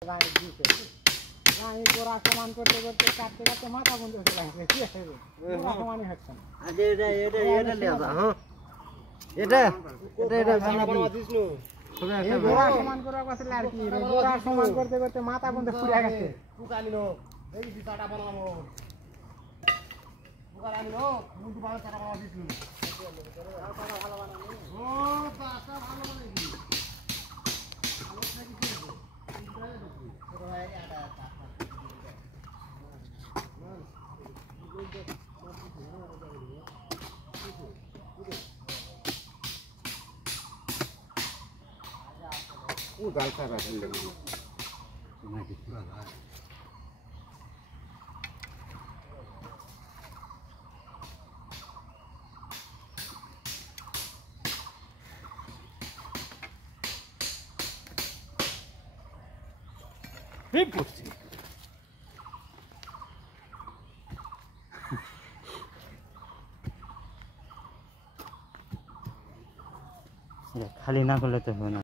আমি গোড়া সমান করতে করতে কাটতে কাটতে মাথা বন্ধ হয়ে লাগছে কি আছে গোড়া সমানই হচ্ছে না আজ এটা লিয়া যা হ্যাঁ এটা বানাবো দিছলো এই গোড়া সমান করার কথা আর কি রে গোড়া সমান করতে করতে মাথা বন্ধ পুড়ে গেছে পুকানিনো এই বিটাটা বানাবো পুকানিনো মুন্ডু ভালো টাকা বানাবো দিছলো টাকা ভালো বানাবো ও টাকা ভালো বানাবি ভালো থাকি কি হবে ছোট ভাই এটা ও গাল খারাপ হয়ে গেল নাকি পুরো ভাই ঠিক করছি খালি না করলে তো হবে না।